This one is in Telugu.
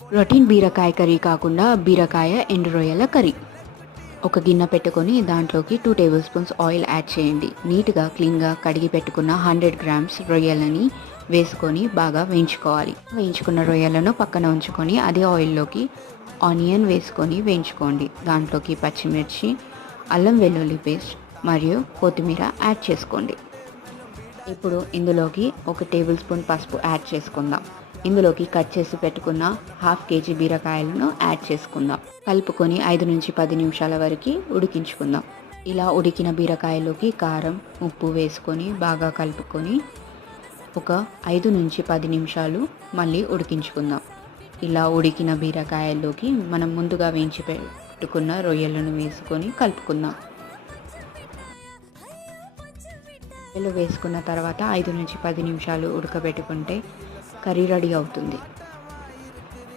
రొటీన్ బీరకాయ కర్రీ కాకుండా బీరకాయ ఎండు రొయ్యల కర్రీ. ఒక గిన్నె పెట్టుకొని దాంట్లోకి 2 టేబుల్ స్పూన్స్ ఆయిల్ యాడ్ చేయండి. నీట్గా క్లీన్గా కడిగి పెట్టుకున్న 100 గ్రామ్స్ రొయ్యలని వేసుకొని బాగా వేయించుకోవాలి. వేయించుకున్న రొయ్యలను పక్కన ఉంచుకొని అదే ఆయిల్లోకి ఆనియన్ వేసుకొని వేయించుకోండి. దాంట్లోకి పచ్చిమిర్చి, అల్లం వెల్లుల్లి పేస్ట్ మరియు కొత్తిమీర యాడ్ చేసుకోండి. ఇప్పుడు ఇందులోకి 1 టేబుల్ స్పూన్ పసుపు యాడ్ చేసుకుందాం. ఇందులోకి కట్ చేసి పెట్టుకున్న 1/2 కేజీ బీరకాయలను యాడ్ చేసుకుందాం. కలుపుకొని 5 నుంచి 10 నిమిషాల వరకు ఉడికించుకుందాం. ఇలా ఉడికిన బీరకాయలోకి కారం, ఉప్పు వేసుకొని బాగా కలుపుకొని ఒక 5 నుంచి 10 నిమిషాలు మళ్ళీ ఉడికించుకుందాం. ఇలా ఉడికిన బీరకాయల్లోకి మనం ముందుగా వేయించి పెట్టుకున్న రొయ్యలను వేసుకొని కలుపుకుందాం. రొయ్యలు వేసుకున్న తర్వాత 5 నుంచి 10 నిమిషాలు ఉడకబెట్టుకుంటే కర్రీ రెడీ అవుతుంది.